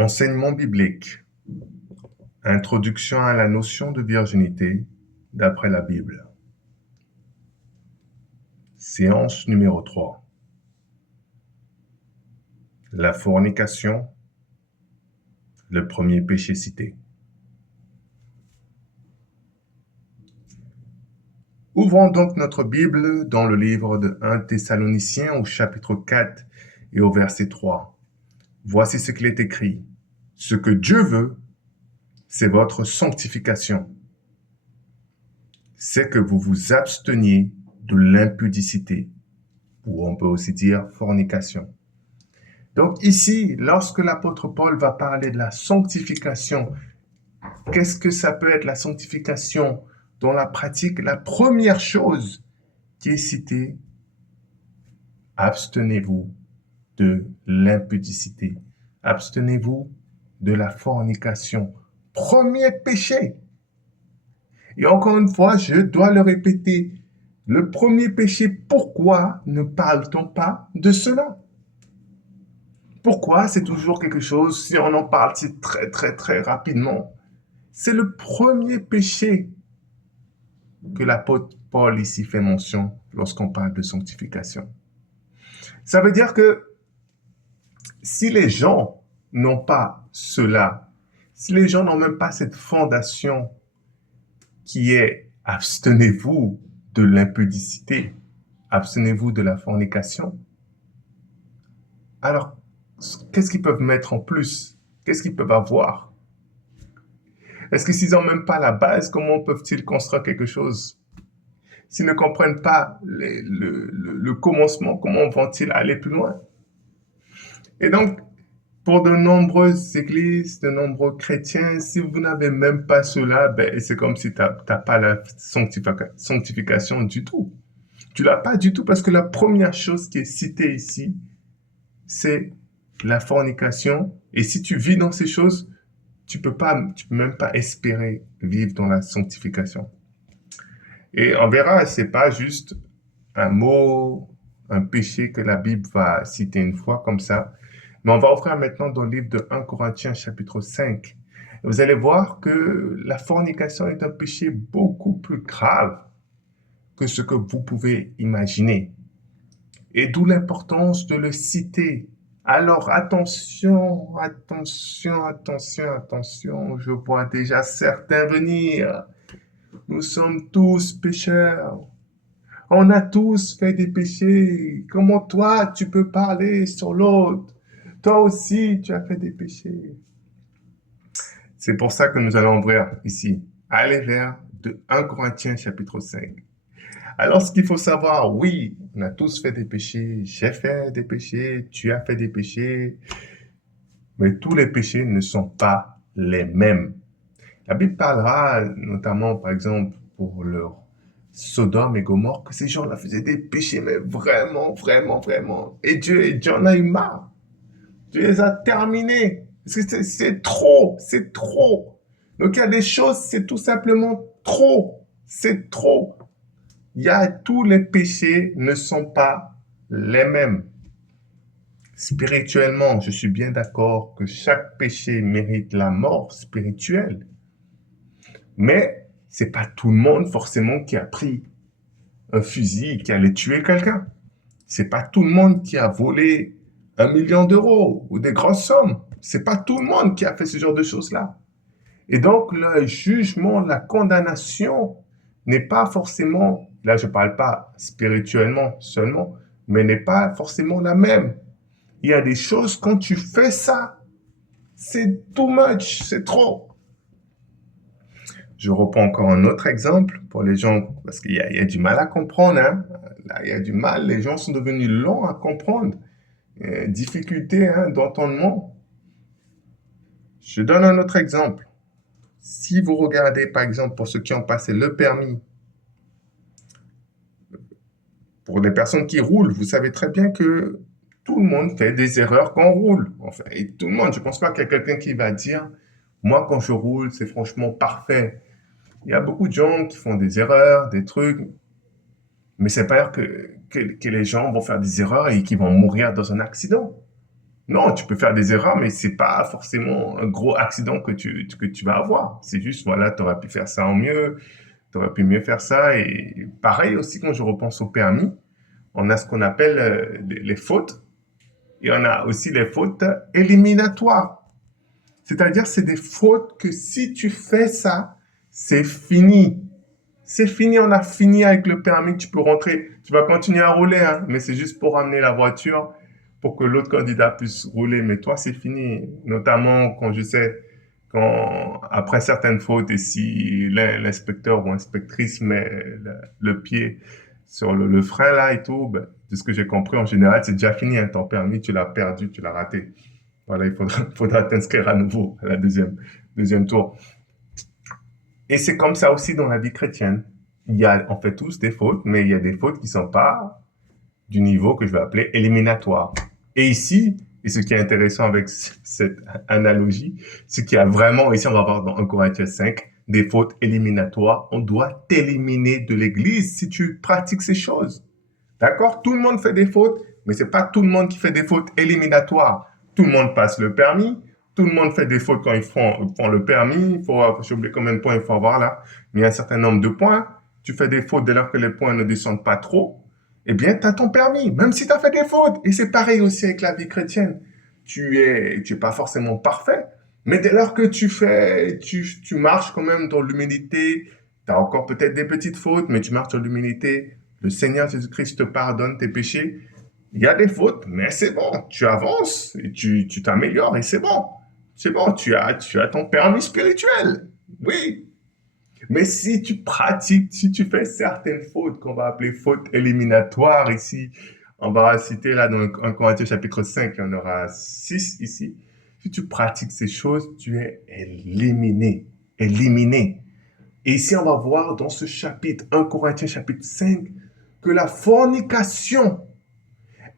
Enseignement biblique. Introduction à la notion de virginité d'après la Bible. Séance numéro 3. La fornication, le premier péché cité. Ouvrons donc notre Bible dans le livre de 1 Thessaloniciens au chapitre 4 et au verset 3. Voici ce qu'il est écrit. Ce que Dieu veut, c'est votre sanctification. C'est que vous vous absteniez de l'impudicité, ou on peut aussi dire fornication. Donc ici, lorsque l'apôtre Paul va parler de la sanctification, qu'est-ce que ça peut être la sanctification dans la pratique? La première chose qui est citée, abstenez-vous de l'impudicité. Abstenez-vous de la fornication. Premier péché. Et encore une fois, je dois le répéter. Le premier péché, pourquoi ne parle-t-on pas de cela? Pourquoi c'est toujours quelque chose, si on en parle, c'est très, très, très rapidement. C'est le premier péché que l'apôtre Paul ici fait mention lorsqu'on parle de sanctification. Ça veut dire que si les gens n'ont pas cela, si les gens n'ont même pas cette fondation qui est abstenez-vous de l'impudicité, abstenez-vous de la fornication, alors qu'est-ce qu'ils peuvent mettre en plus? Qu'est-ce qu'ils peuvent avoir? Est-ce que s'ils n'ont même pas la base, comment peuvent-ils construire quelque chose? S'ils ne comprennent pas le commencement, comment vont-ils aller plus loin? Et donc, pour de nombreuses églises, de nombreux chrétiens, si vous n'avez même pas cela, ben, c'est comme si tu n'as pas la sanctification du tout. Tu l'as pas du tout parce que la première chose qui est citée ici, c'est la fornication. Et si tu vis dans ces choses, tu peux même pas espérer vivre dans la sanctification. Et on verra, c'est pas juste un mot, un péché que la Bible va citer une fois comme ça. Mais on va ouvrir maintenant dans le livre de 1 Corinthiens chapitre 5. Et vous allez voir que la fornication est un péché beaucoup plus grave que ce que vous pouvez imaginer. Et d'où l'importance de le citer. Alors attention, attention, attention, attention, je vois déjà certains venir. Nous sommes tous pécheurs. On a tous fait des péchés. Comment toi, tu peux parler sur l'autre? Toi aussi, tu as fait des péchés. C'est pour ça que nous allons ouvrir ici. Allez vers de 1 Corinthiens chapitre 5. Alors, ce qu'il faut savoir, oui, on a tous fait des péchés. J'ai fait des péchés. Tu as fait des péchés. Mais tous les péchés ne sont pas les mêmes. La Bible parlera notamment, par exemple, pour leur Sodome et Gomorrhe, que ces gens-là faisaient des péchés, mais vraiment, vraiment, vraiment. Et Dieu en a eu marre. Dieu les a terminés. Parce que c'est trop, c'est trop. Donc il y a des choses, c'est tout simplement trop. C'est trop. Tous les péchés ne sont pas les mêmes. Spirituellement, je suis bien d'accord que chaque péché mérite la mort spirituelle. Mais c'est pas tout le monde forcément qui a pris un fusil et qui allait tuer quelqu'un. C'est pas tout le monde qui a volé 1 million d'euros ou des grosses sommes. C'est pas tout le monde qui a fait ce genre de choses-là. Et donc, le jugement, la condamnation n'est pas forcément, là je parle pas spirituellement seulement, mais n'est pas forcément la même. Il y a des choses, quand tu fais ça, c'est too much, c'est trop. Je reprends encore un autre exemple pour les gens, parce qu'il y a du mal à comprendre. Hein. Là, il y a du mal, les gens sont devenus longs à comprendre. Difficulté d'entendement. Je donne un autre exemple. Si vous regardez, par exemple, pour ceux qui ont passé le permis, pour les personnes qui roulent, vous savez très bien que tout le monde fait des erreurs quand on roule. Enfin, et tout le monde, je ne pense pas qu'il y a quelqu'un qui va dire, moi, quand je roule, c'est franchement parfait. Il y a beaucoup de gens qui font des erreurs, des trucs, mais c'est pas dire que les gens vont faire des erreurs et qu'ils vont mourir dans un accident. Non, tu peux faire des erreurs, mais c'est pas forcément un gros accident que tu vas avoir. C'est juste, voilà, tu aurais pu faire ça en mieux, tu aurais pu mieux faire ça. Et pareil aussi, quand je repense au permis, on a ce qu'on appelle les fautes, et on a aussi les fautes éliminatoires. C'est-à-dire, c'est des fautes que si tu fais ça, c'est fini. C'est fini, on a fini avec le permis, tu peux rentrer. Tu vas continuer à rouler, hein, mais c'est juste pour ramener la voiture pour que l'autre candidat puisse rouler. Mais toi, c'est fini. Notamment quand je sais, quand après certaines fautes, et si l'inspecteur ou inspectrice met le pied sur le frein là et tout, ben, de ce que j'ai compris, en général, c'est déjà fini, hein, ton permis, tu l'as perdu, tu l'as raté. Voilà, il faudra t'inscrire à nouveau à la deuxième tour. Et c'est comme ça aussi dans la vie chrétienne. On fait tous des fautes, mais il y a des fautes qui ne sont pas du niveau que je vais appeler éliminatoire. Et ici, et ce qui est intéressant avec cette analogie, c'est qu'il y a vraiment, ici on va voir dans 1 Corinthiens 5, des fautes éliminatoires. On doit t'éliminer de l'église si tu pratiques ces choses. D'accord? Tout le monde fait des fautes, mais c'est pas tout le monde qui fait des fautes éliminatoires. Tout le monde passe le permis, tout le monde fait des fautes quand ils font le permis. J'ai oublié combien de points il faut avoir là, mais il y a un certain nombre de points. Tu fais des fautes dès lors que les points ne descendent pas trop, eh bien, tu as ton permis, même si tu as fait des fautes. Et c'est pareil aussi avec la vie chrétienne. Tu es pas forcément parfait, mais dès lors que tu marches quand même dans l'humilité, tu as encore peut-être des petites fautes, mais tu marches dans l'humilité, le Seigneur Jésus-Christ te pardonne tes péchés. Il y a des fautes, mais c'est bon. Tu avances et tu t'améliores et c'est bon. C'est bon, tu as ton permis spirituel. Oui. Mais si tu pratiques, si tu fais certaines fautes qu'on va appeler fautes éliminatoires ici, on va citer là dans 1 Corinthiens chapitre 5, il y en aura 6 ici. Si tu pratiques ces choses, tu es éliminé. Éliminé. Et ici, on va voir dans ce chapitre, 1 Corinthiens chapitre 5, que la fornication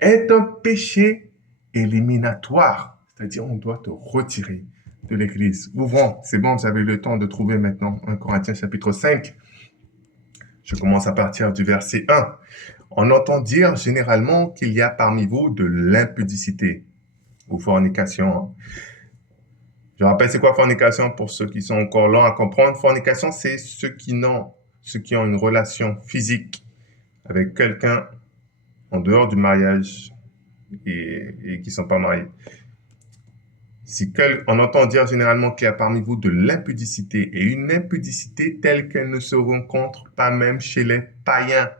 est un péché éliminatoire. C'est-à-dire, on doit te retirer de l'Église. Ouvrons, c'est bon, vous avez eu le temps de trouver maintenant 1 Corinthiens chapitre 5. Je commence à partir du verset 1. On entend dire généralement qu'il y a parmi vous de l'impudicité ou fornication. Je rappelle, c'est quoi fornication pour ceux qui sont encore lents à comprendre. Fornication, c'est ceux qui ont une relation physique avec quelqu'un en dehors du mariage et qui ne sont pas mariés. On entend dire généralement qu'il y a parmi vous de l'impudicité et une impudicité telle qu'elle ne se rencontre pas même chez les païens.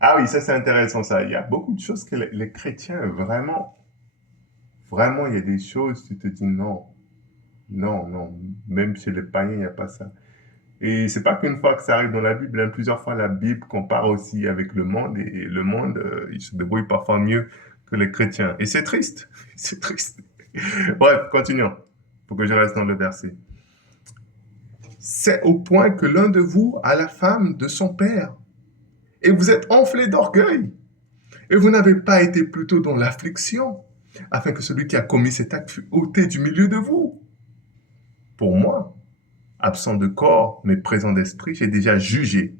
Ah oui, ça c'est intéressant ça. Il y a beaucoup de choses que les chrétiens vraiment, vraiment, il y a des choses, tu te dis non, non, non, même chez les païens, il n'y a pas ça. Et c'est pas qu'une fois que ça arrive dans la Bible, hein, plusieurs fois la Bible compare aussi avec le monde et le monde, il se débrouille parfois mieux que les chrétiens. Et c'est triste, c'est triste. Bref, continuons, pour que je reste dans le verset. C'est au point que l'un de vous a la femme de son père, et vous êtes enflé d'orgueil, et vous n'avez pas été plutôt dans l'affliction, afin que celui qui a commis cet acte fût ôté du milieu de vous. Pour moi, absent de corps, mais présent d'esprit, j'ai déjà jugé,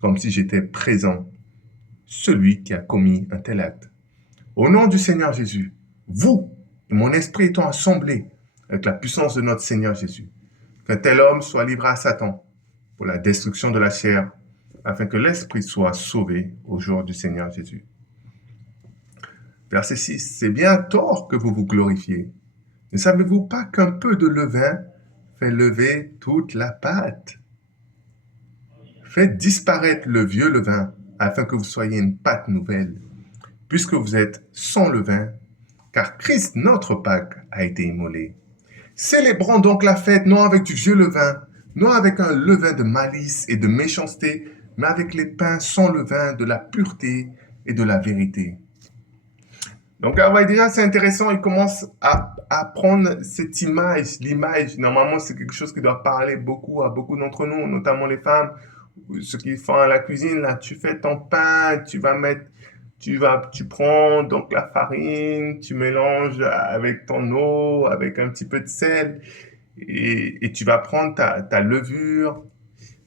comme si j'étais présent, celui qui a commis un tel acte. Au nom du Seigneur Jésus, vous et mon esprit étant assemblés avec la puissance de notre Seigneur Jésus, qu'un tel homme soit livré à Satan pour la destruction de la chair, afin que l'esprit soit sauvé au jour du Seigneur Jésus. Verset 6. C'est bien à tort que vous vous glorifiez. Ne savez-vous pas qu'un peu de levain fait lever toute la pâte? Faites disparaître le vieux levain, afin que vous soyez une pâte nouvelle, puisque vous êtes sans levain, car Christ, notre Pâque, a été immolé. Célébrons donc la fête, non avec du vieux levain, non avec un levain de malice et de méchanceté, mais avec les pains sans levain de la pureté et de la vérité. Donc, vous voyez, déjà, c'est intéressant, il commence à prendre cette image, l'image, normalement, c'est quelque chose qui doit parler beaucoup à beaucoup d'entre nous, notamment les femmes, ceux qui font à la cuisine, là, tu fais ton pain, tu prends donc la farine, tu mélanges avec ton eau, avec un petit peu de sel, et tu vas prendre ta levure.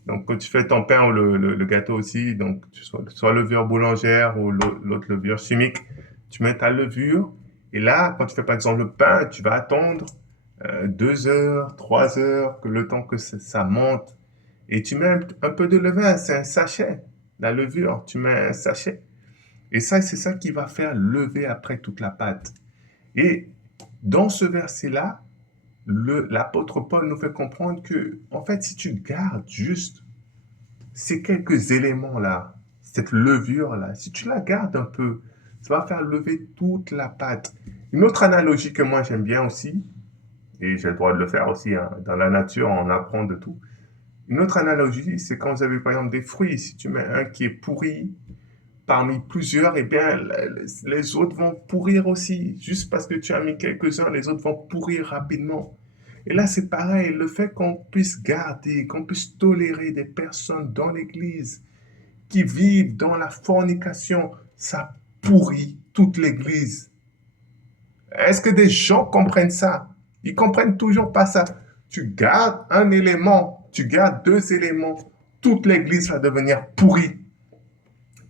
Donc, quand tu fais ton pain ou le gâteau aussi, donc soit levure boulangère ou l'autre levure chimique, Tu mets ta levure. Et là, quand tu fais par exemple le pain, tu vas attendre 2 heures, 3 heures, que le temps que ça monte. Et tu mets un peu de levain, c'est un sachet. La levure, tu mets un sachet. Et ça, c'est ça qui va faire lever après toute la pâte. Et dans ce verset-là, l'apôtre Paul nous fait comprendre que, en fait, si tu gardes juste ces quelques éléments-là, cette levure-là, si tu la gardes un peu, ça va faire lever toute la pâte. Une autre analogie que moi j'aime bien aussi, et j'ai le droit de le faire aussi, hein, dans la nature, on apprend de tout. Une autre analogie, c'est quand vous avez par exemple des fruits, si tu mets un qui est pourri, parmi plusieurs, eh bien, les autres vont pourrir aussi. Juste parce que tu as mis quelques-uns, les autres vont pourrir rapidement. Et là, c'est pareil, le fait qu'on puisse garder, qu'on puisse tolérer des personnes dans l'Église qui vivent dans la fornication, ça pourrit toute l'Église. Est-ce que des gens comprennent ça? Ils comprennent toujours pas ça. Tu gardes un élément, tu gardes 2 éléments, toute l'Église va devenir pourrie.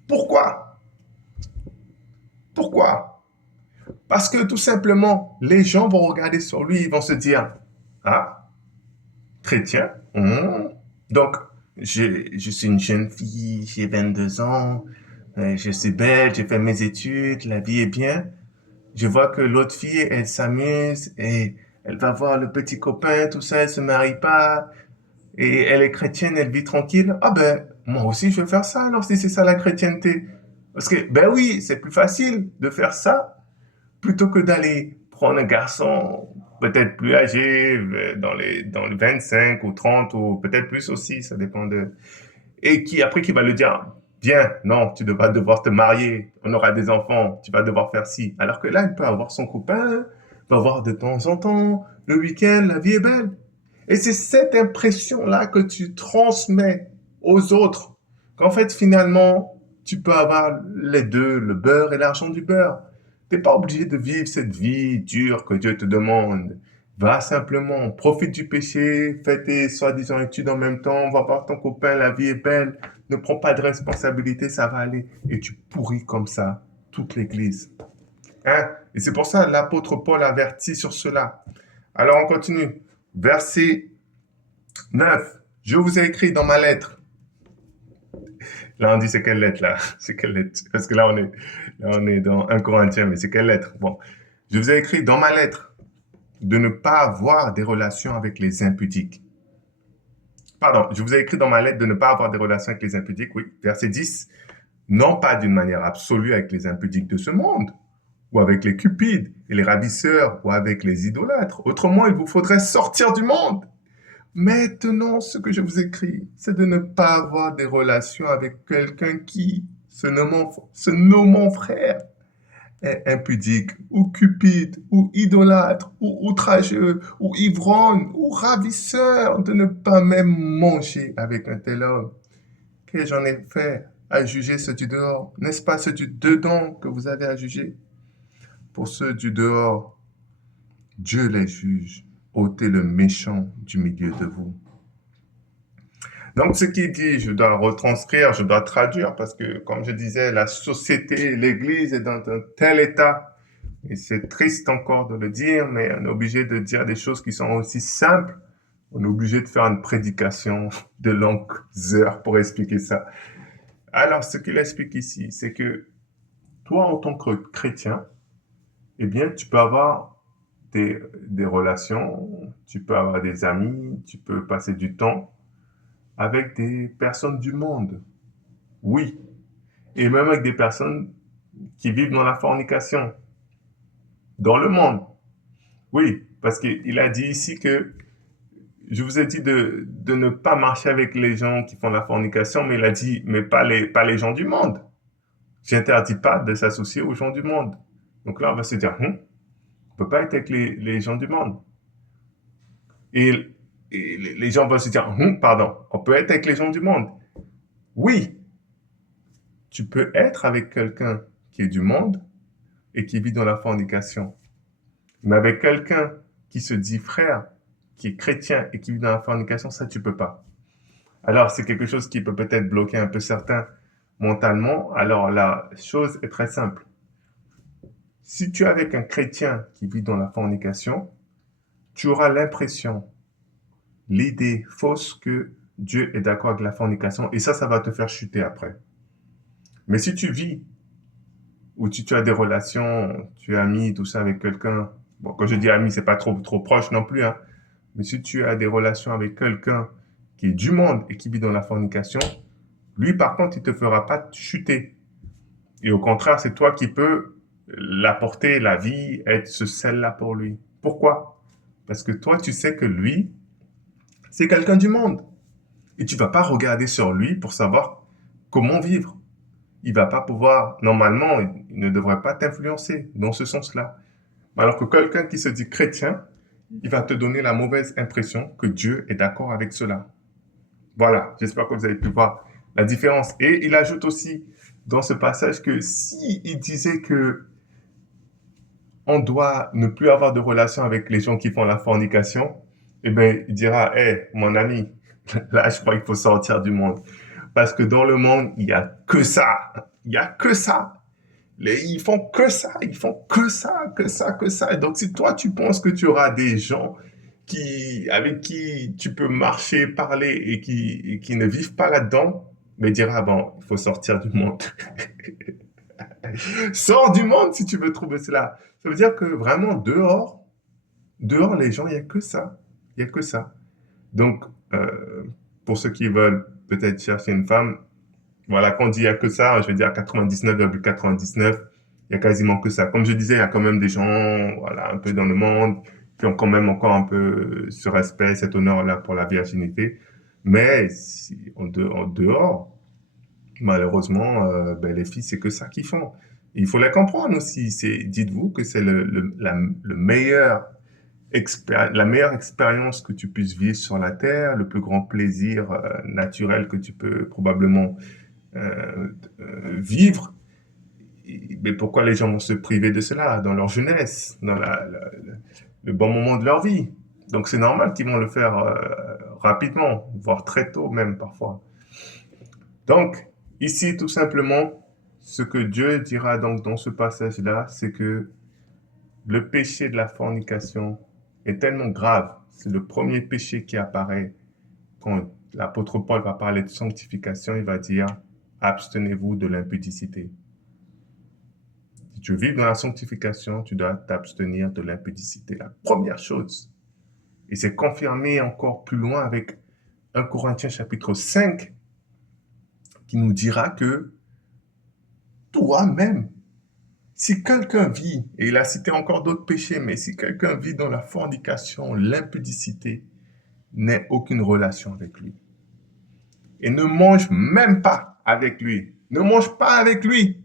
Pourquoi? Pourquoi? Parce que tout simplement, les gens vont regarder sur lui, ils vont se dire, ah, chrétien, donc je suis une jeune fille, j'ai 22 ans, je suis belle, j'ai fait mes études, la vie est bien. Je vois que l'autre fille, elle s'amuse et elle va voir le petit copain, tout ça, elle se marie pas et elle est chrétienne, elle vit tranquille. Ah ben, moi aussi je vais faire ça alors si c'est ça la chrétienté. Parce que, ben oui, c'est plus facile de faire ça plutôt que d'aller prendre un garçon peut-être plus âgé, dans les 25 ou 30 ou peut-être plus aussi, ça dépend de... Et qui va le dire, bien, non, tu vas devoir te marier, on aura des enfants, tu vas devoir faire ci. Alors que là, il peut avoir son copain, il peut avoir de temps en temps, le week-end, la vie est belle. Et c'est cette impression-là que tu transmets aux autres, qu'en fait, finalement, tu peux avoir les deux, le beurre et l'argent du beurre. Tu n'es pas obligé de vivre cette vie dure que Dieu te demande. Va simplement, profite du péché, fais tes soi-disant études en même temps, va voir ton copain, la vie est belle, ne prends pas de responsabilité, ça va aller. Et tu pourris comme ça toute l'église. Hein? Et c'est pour ça que l'apôtre Paul avertit sur cela. Alors on continue. Verset 9. Je vous ai écrit dans ma lettre. Là, on dit c'est quelle lettre là? C'est quelle lettre? Parce que là, on est dans 1 Corinthien, mais c'est quelle lettre? Bon. Je vous ai écrit dans ma lettre de ne pas avoir des relations avec les impudiques. Pardon, je vous ai écrit dans ma lettre de ne pas avoir des relations avec les impudiques, oui. Verset 10. Non pas d'une manière absolue avec les impudiques de ce monde, ou avec les cupides et les ravisseurs, ou avec les idolâtres. Autrement, il vous faudrait sortir du monde. Maintenant, ce que je vous écris, c'est de ne pas avoir des relations avec quelqu'un qui, se nommant frère, est impudique, ou cupide, ou idolâtre, ou outrageux, ou ivrogne, ou ravisseur, de ne pas même manger avec un tel homme. Que j'en ai fait à juger ceux du dehors? N'est-ce pas ceux du dedans que vous avez à juger? Pour ceux du dehors, Dieu les juge. Ôtez le méchant du milieu de vous. Donc, ce qui dit, je dois retranscrire, je dois traduire, parce que, comme je disais, la société, l'Église est dans un tel état, et c'est triste encore de le dire, mais on est obligé de dire des choses qui sont aussi simples. On est obligé de faire une prédication de longues heures pour expliquer ça. Alors, ce qu'il explique ici, c'est que toi, en tant que chrétien, eh bien, tu peux avoir des relations, tu peux avoir des amis, tu peux passer du temps avec des personnes du monde. Oui. Et même avec des personnes qui vivent dans la fornication. Dans le monde. Oui. Parce qu'il a dit ici que je vous ai dit de ne pas marcher avec les gens qui font la fornication, mais il a dit, mais pas les gens du monde. J'interdis pas de s'associer aux gens du monde. Donc là, on va se dire, on peut pas être avec les gens du monde. Et, et les gens vont se dire, pardon, on peut être avec les gens du monde. Oui, tu peux être avec quelqu'un qui est du monde et qui vit dans la fornication. Mais avec quelqu'un qui se dit frère, qui est chrétien et qui vit dans la fornication, ça, tu peux pas. Alors, c'est quelque chose qui peut peut-être bloquer un peu certains mentalement. Alors, la chose est très simple. Si tu es avec un chrétien qui vit dans la fornication, tu auras l'impression, l'idée fausse que Dieu est d'accord avec la fornication et ça va te faire chuter après. Mais si tu vis ou tu as des relations, tu es ami, tout ça avec quelqu'un, bon, quand je dis ami, c'est pas trop proche non plus, hein, mais si tu as des relations avec quelqu'un qui est du monde et qui vit dans la fornication, lui, par contre, il te fera pas chuter. Et au contraire, c'est toi qui peux l'apporter, la vie, être ce sel-là pour lui. Pourquoi? Parce que toi, tu sais que lui, c'est quelqu'un du monde. Et tu vas pas regarder sur lui pour savoir comment vivre. Il va pas pouvoir, normalement, il ne devrait pas t'influencer dans ce sens-là. Alors que quelqu'un qui se dit chrétien, il va te donner la mauvaise impression que Dieu est d'accord avec cela. Voilà, j'espère que vous avez pu voir la différence. Et il ajoute aussi dans ce passage que si il disait que on doit ne plus avoir de relation avec les gens qui font la fornication, eh bien, il dira, hé, mon ami, là, je crois qu'il faut sortir du monde. Parce que dans le monde, il n'y a que ça. Il n'y a que ça. Ils font que ça, ils font que ça, que ça, que ça. Et donc, si toi, tu penses que tu auras des gens avec qui tu peux marcher, parler et qui ne vivent pas là-dedans, mais dira, bon, il faut sortir du monde. Sors du monde si tu veux trouver cela. Ça veut dire que vraiment, dehors, les gens, il n'y a que ça. Il n'y a que ça. Donc, pour ceux qui veulent peut-être chercher une femme, voilà, quand on dit il n'y a que ça, je veux dire 99,99, il y a quasiment que ça. Comme je disais, il y a quand même des gens, voilà, un peu dans le monde, qui ont quand même encore un peu ce respect, cet honneur-là pour la virginité. Mais en dehors, malheureusement, ben, les filles, c'est que ça qu'ils font. Il faut les comprendre aussi. Dites-vous que c'est le meilleur la meilleure expérience que tu puisses vivre sur la Terre, le plus grand plaisir naturel que tu peux probablement vivre. Mais pourquoi les gens vont se priver de cela dans leur jeunesse, dans le bon moment de leur vie? Donc c'est normal qu'ils vont le faire rapidement, voire très tôt même parfois. Donc ici tout simplement, ce que Dieu dira donc dans ce passage-là, c'est que le péché de la fornication est tellement grave. C'est le premier péché qui apparaît quand l'apôtre Paul va parler de sanctification. Il va dire, abstenez-vous de l'impudicité. Si tu vis dans la sanctification, tu dois t'abstenir de l'impudicité. La première chose. Et c'est confirmé encore plus loin avec 1 Corinthiens chapitre 5 qui nous dira que toi-même, si quelqu'un vit, et il a cité encore d'autres péchés, mais si quelqu'un vit dans la fornication, l'impudicité, n'ait aucune relation avec lui. Et ne mange même pas avec lui. Ne mange pas avec lui.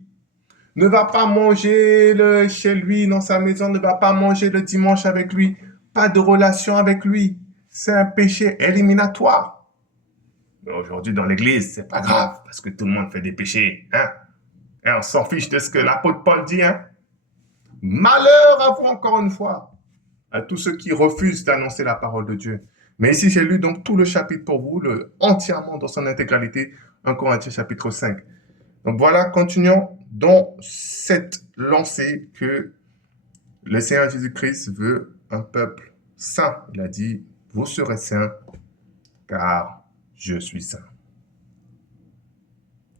Ne va pas manger chez lui, dans sa maison, ne va pas manger le dimanche avec lui. Pas de relation avec lui. C'est un péché éliminatoire. Mais aujourd'hui, dans l'église, c'est pas grave, parce que tout le monde fait des péchés. Hein? Et on s'en fiche de ce que l'apôtre Paul dit. Hein? Malheur à vous, encore une fois, à tous ceux qui refusent d'annoncer la parole de Dieu. Mais ici, j'ai lu donc tout le chapitre pour vous, entièrement dans son intégralité, 1 Corinthiens chapitre 5. Donc voilà, continuons dans cette lancée que le Seigneur Jésus-Christ veut un peuple saint. Il a dit, vous serez saints, car je suis saint.